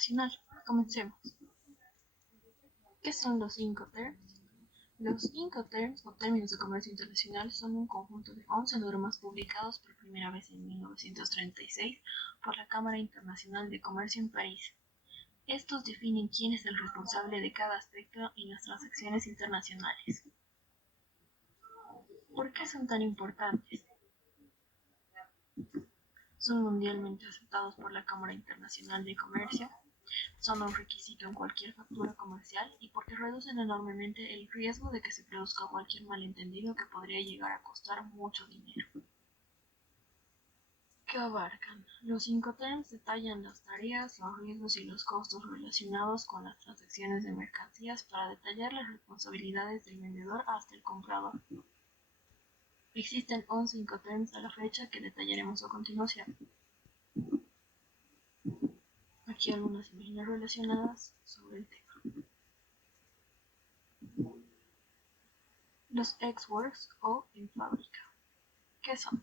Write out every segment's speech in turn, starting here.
internacional. Comencemos. ¿Qué son los Incoterms? Los Incoterms, o términos de comercio internacional, son un conjunto de 11 normas publicados por primera vez en 1936 por la Cámara Internacional de Comercio en París. Estos definen quién es el responsable de cada aspecto en las transacciones internacionales. ¿Por qué son tan importantes? Son mundialmente aceptados por la Cámara Internacional de Comercio, son un requisito en cualquier factura comercial y porque reducen enormemente el riesgo de que se produzca cualquier malentendido que podría llegar a costar mucho dinero. ¿Qué abarcan? Los Incoterms detallan las tareas, los riesgos y los costos relacionados con las transacciones de mercancías para detallar las responsabilidades del vendedor hasta el comprador. Existen 11 Incoterms a la fecha que detallaremos a continuación. Aquí algunas imágenes relacionadas sobre el tema. Los ex-works o en fábrica. ¿Qué son?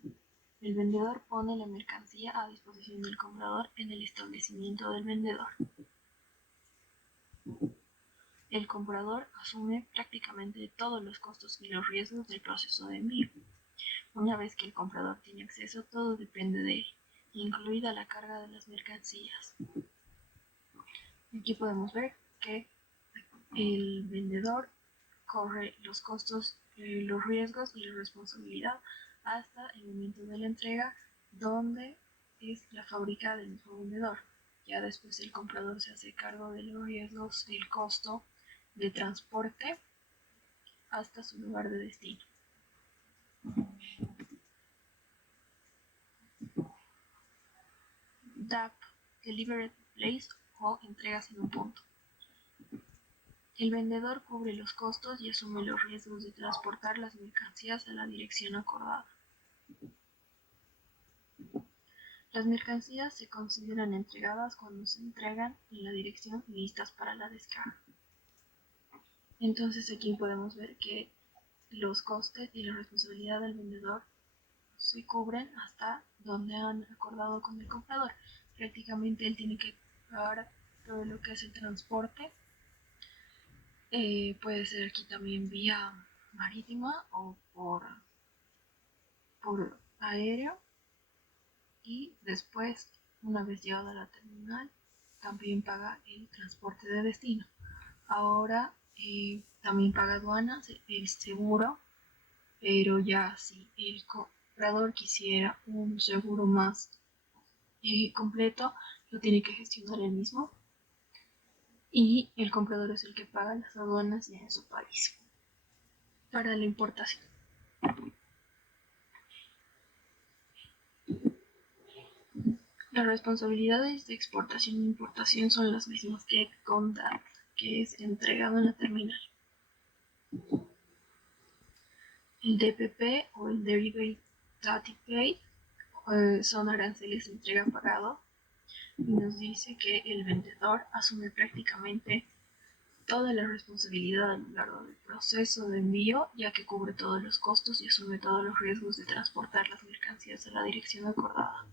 El vendedor pone la mercancía a disposición del comprador en el establecimiento del vendedor. El comprador asume prácticamente todos los costos y los riesgos del proceso de envío. Una vez que el comprador tiene acceso, todo depende de él, incluida la carga de las mercancías. Aquí podemos ver que el vendedor corre los costos, los riesgos y la responsabilidad hasta el momento de la entrega, donde es la fábrica del mismo vendedor. Ya después el comprador se hace cargo de los riesgos y el costo de transporte hasta su lugar de destino. DAP, Delivered Place o entregas en un punto. El vendedor cubre los costos y asume los riesgos de transportar las mercancías a la dirección acordada. Las mercancías se consideran entregadas cuando se entregan en la dirección listas para la descarga. Entonces aquí podemos ver que los costes y la responsabilidad del vendedor se cubren hasta donde han acordado con el comprador. Prácticamente él tiene que pagar todo lo que es el transporte. Puede ser aquí también vía marítima o por aéreo. Y después, una vez llegado a la terminal, también paga el transporte de destino. Ahora también paga aduanas, el seguro, pero ya si el comprador quisiera un seguro más completo, lo tiene que gestionar él mismo. Y el comprador es el que paga las aduanas ya en su país para la importación. Las responsabilidades de exportación e importación son las mismas que con DAT, que es entregado en la terminal. El DPP o el Derivative Duty Paid son aranceles de entrega pagado y nos dice que el vendedor asume prácticamente toda la responsabilidad a lo largo del proceso de envío, ya que cubre todos los costos y asume todos los riesgos de transportar las mercancías a la dirección acordada.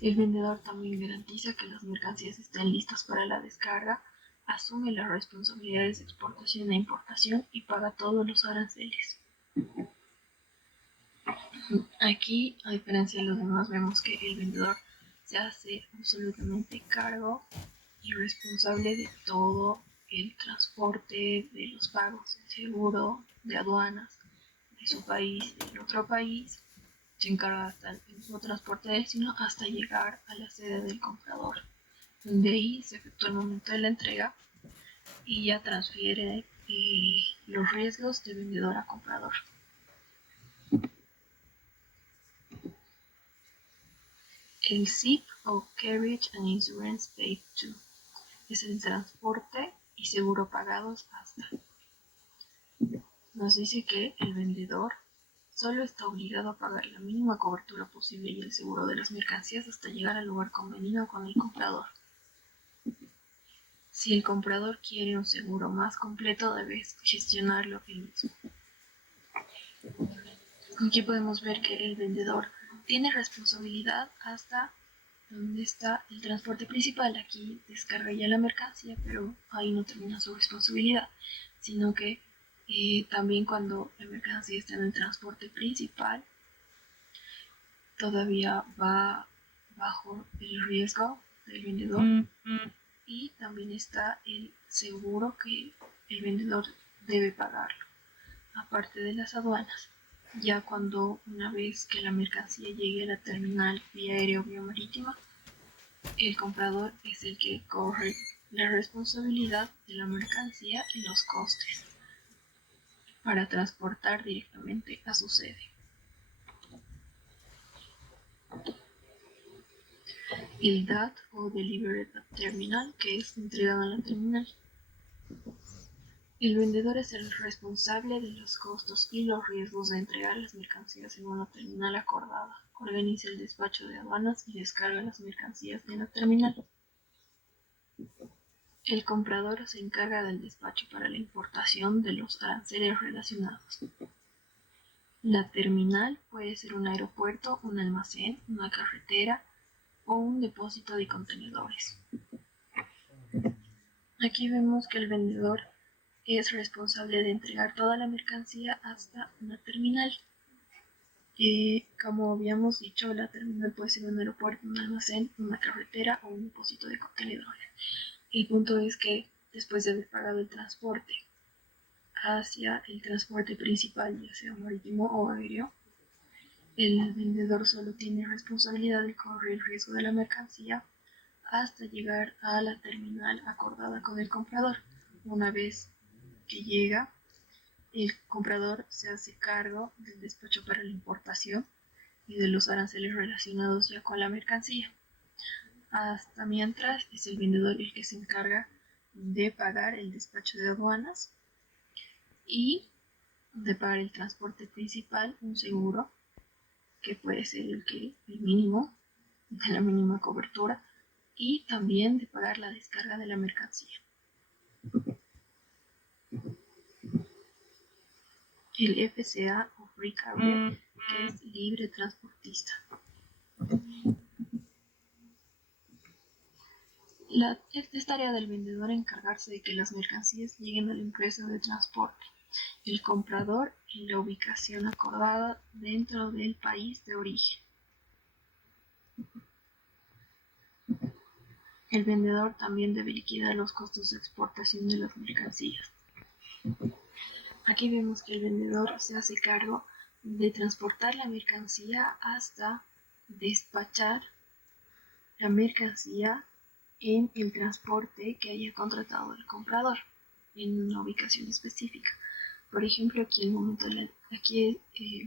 El vendedor también garantiza que las mercancías estén listas para la descarga, asume las responsabilidades de exportación e importación y paga todos los aranceles. Aquí, a diferencia de los demás, vemos que el vendedor se hace absolutamente cargo y responsable de todo el transporte, de los pagos de seguro, de aduanas, de su país, del otro país. Se encarga hasta el mismo transporte de destino hasta llegar a la sede del comprador. De ahí se efectúa el momento de la entrega y ya transfiere los riesgos de vendedor a comprador. El CIP o Carriage and Insurance Paid To es el transporte y seguro pagados hasta. Nos dice que el vendedor solo está obligado a pagar la mínima cobertura posible y el seguro de las mercancías hasta llegar al lugar convenido con el comprador. Si el comprador quiere un seguro más completo, debe gestionarlo él mismo. Aquí podemos ver que el vendedor tiene responsabilidad hasta donde está el transporte principal, aquí descarga ya la mercancía, pero ahí no termina su responsabilidad, sino que también cuando la mercancía está en el transporte principal, todavía va bajo el riesgo del vendedor y también está el seguro que el vendedor debe pagarlo, aparte de las aduanas. Ya cuando una vez que la mercancía llegue a la terminal vía aérea o vía marítima, el comprador es el que corre la responsabilidad de la mercancía y los costes para transportar directamente a su sede. El DAT o Delivered at Terminal, que es entregado en la terminal. El vendedor es el responsable de los costos y los riesgos de entregar las mercancías en una terminal acordada. Organiza el despacho de aduanas y descarga las mercancías en la terminal. El comprador se encarga del despacho para la importación de los aranceles relacionados. La terminal puede ser un aeropuerto, un almacén, una carretera o un depósito de contenedores. Aquí vemos que el vendedor es responsable de entregar toda la mercancía hasta una terminal. Como habíamos dicho, la terminal puede ser un aeropuerto, un almacén, una carretera o un depósito de contenedores. El punto es que después de haber pagado el transporte hacia el transporte principal, ya sea marítimo o aéreo, el vendedor solo tiene responsabilidad de correr el riesgo de la mercancía hasta llegar a la terminal acordada con el comprador. Una vez que llega, el comprador se hace cargo del despacho para la importación y de los aranceles relacionados ya con la mercancía. Hasta mientras es el vendedor el que se encarga de pagar el despacho de aduanas y de pagar el transporte principal, un seguro que puede ser el mínimo, de la mínima cobertura, y también de pagar la descarga de la mercancía. El FCA o Free Carrier, que es libre transportista. Es tarea del vendedor encargarse de que las mercancías lleguen a la empresa de transporte, el comprador en la ubicación acordada dentro del país de origen. El vendedor también debe liquidar los costos de exportación de las mercancías. Aquí vemos que el vendedor se hace cargo de transportar la mercancía hasta despachar la mercancía en el transporte que haya contratado el comprador en una ubicación específica. Por ejemplo, aquí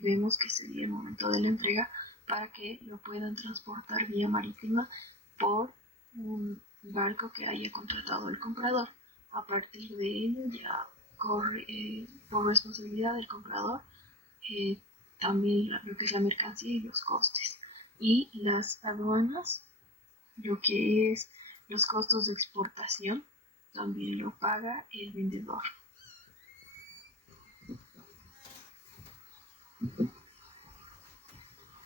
vemos que sería el momento de la entrega para que lo puedan transportar vía marítima por un barco que haya contratado el comprador. A partir de ello ya corre por responsabilidad del comprador también lo que es la mercancía y los costes. Y las aduanas, lo que es los costos de exportación, también lo paga el vendedor.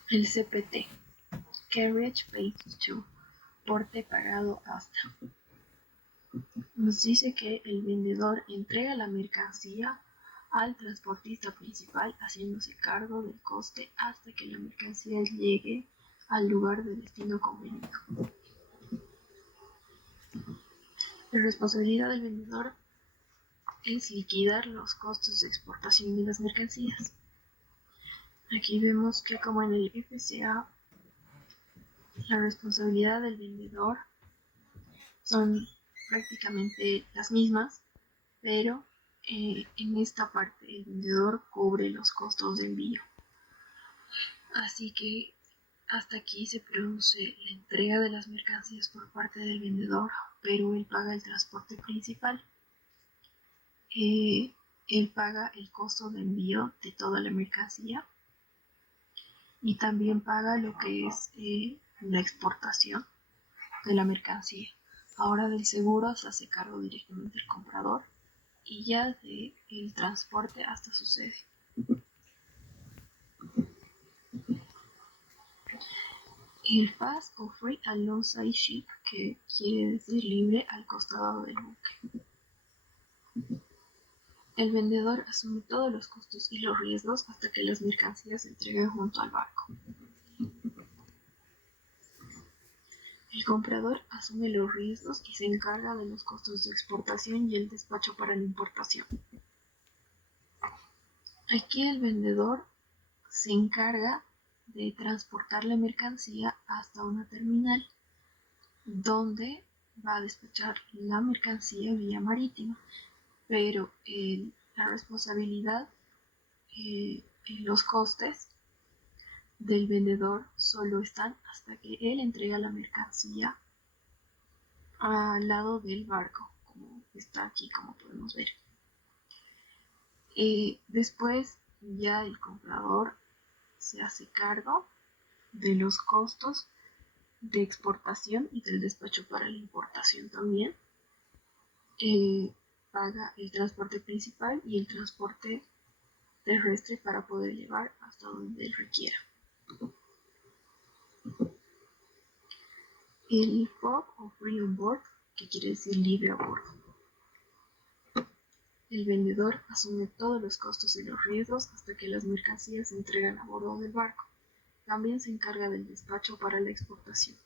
El CPT, Carriage Paid To, porte pagado hasta. Nos dice que el vendedor entrega la mercancía al transportista principal haciéndose cargo del coste hasta que la mercancía llegue al lugar de destino convenido. La responsabilidad del vendedor es liquidar los costos de exportación de las mercancías. Aquí vemos que como en el FCA, la responsabilidad del vendedor son prácticamente las mismas, pero en esta parte el vendedor cubre los costos de envío. Así que hasta aquí se produce la entrega de las mercancías por parte del vendedor, pero él paga el transporte principal. Él paga el costo de envío de toda la mercancía y también paga lo que es la exportación de la mercancía. Ahora del seguro se hace cargo directamente el comprador y ya del transporte hasta su sede. El Fast o Free Alongside Ship, que quiere decir libre al costado del buque. El vendedor asume todos los costos y los riesgos hasta que las mercancías se entreguen junto al barco. El comprador asume los riesgos y se encarga de los costos de exportación y el despacho para la importación. Aquí el vendedor se encarga de transportar la mercancía hasta una terminal, donde va a despachar la mercancía vía marítima, pero la responsabilidad y los costes del vendedor solo están hasta que él entrega la mercancía al lado del barco, como está aquí, como podemos ver. Después ya el comprador se hace cargo de los costos de exportación y del despacho para la importación también. Paga el transporte principal y el transporte terrestre para poder llevar hasta donde él requiera. El FOB o Free on Board, que quiere decir libre a bordo. El vendedor asume todos los costos y los riesgos hasta que las mercancías se entregan a bordo del barco. También se encarga del despacho para la exportación.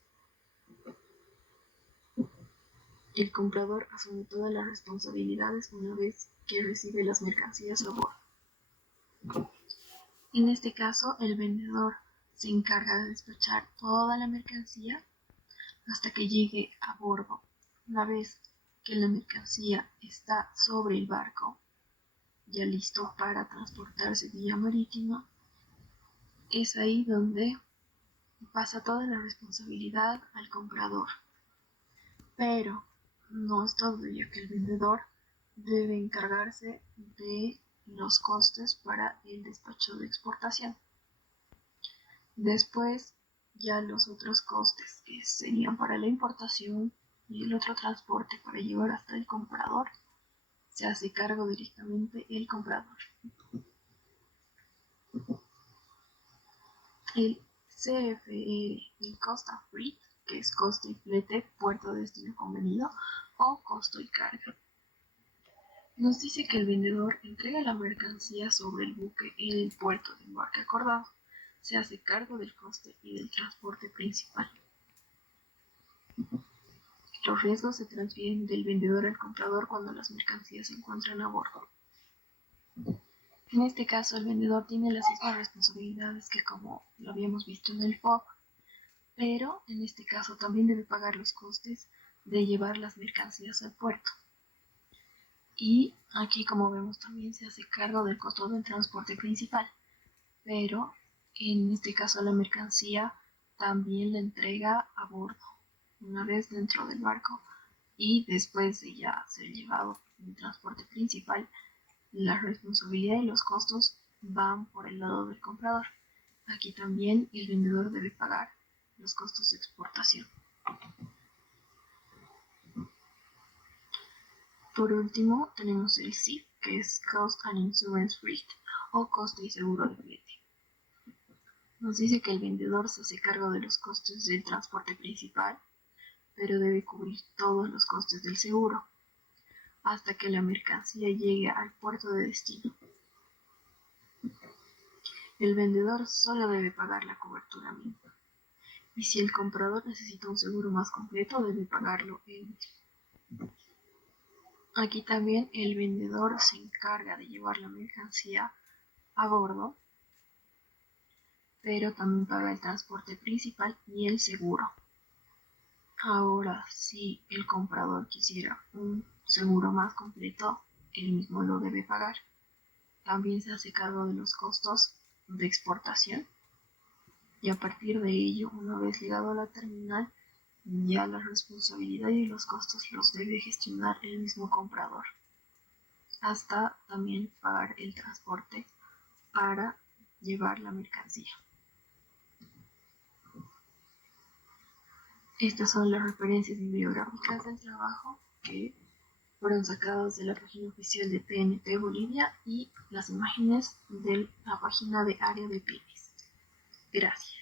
El comprador asume todas las responsabilidades una vez que recibe las mercancías a bordo. En este caso, el vendedor se encarga de despachar toda la mercancía hasta que llegue a bordo. Una vez que la mercancía está sobre el barco, ya listo para transportarse vía marítima, es ahí donde pasa toda la responsabilidad al comprador. Pero no es todo, ya que el vendedor debe encargarse de los costes para el despacho de exportación. Después, ya los otros costes que serían para la importación y el otro transporte para llevar hasta el comprador, se hace cargo directamente el comprador. El CFR, el Cost of Freight, que es costo y flete, puerto de destino convenido, o costo y carga. Nos dice que el vendedor entrega la mercancía sobre el buque en el puerto de embarque acordado. Se hace cargo del coste y del transporte principal. Los riesgos se transfieren del vendedor al comprador cuando las mercancías se encuentran a bordo. En este caso, el vendedor tiene las mismas responsabilidades que como lo habíamos visto en el FOB, pero en este caso también debe pagar los costes de llevar las mercancías al puerto. Y aquí, como vemos, también se hace cargo del costo del transporte principal, pero en este caso la mercancía también la entrega a bordo, una vez dentro del barco, y después de ya ser llevado en el transporte principal, la responsabilidad y los costos van por el lado del comprador. Aquí también el vendedor debe pagar los costos de exportación. Por último, tenemos el CIF, que es Cost and Insurance Freight, o coste y seguro de flete. Nos dice que el vendedor se hace cargo de los costes del transporte principal, pero debe cubrir todos los costes del seguro hasta que la mercancía llegue al puerto de destino. El vendedor solo debe pagar la cobertura mínima, y si el comprador necesita un seguro más completo, debe pagarlo él mismo. Aquí también el vendedor se encarga de llevar la mercancía a bordo, pero también paga el transporte principal y el seguro. Ahora, si el comprador quisiera un seguro más completo, él mismo lo debe pagar. También se hace cargo de los costos de exportación, y a partir de ello, una vez llegado a la terminal, ya la responsabilidad y los costos los debe gestionar el mismo comprador, hasta también pagar el transporte para llevar la mercancía. Estas son las referencias bibliográficas del trabajo que fueron sacadas de la página oficial de TNT Bolivia y las imágenes de la página de Área de Pymes. Gracias.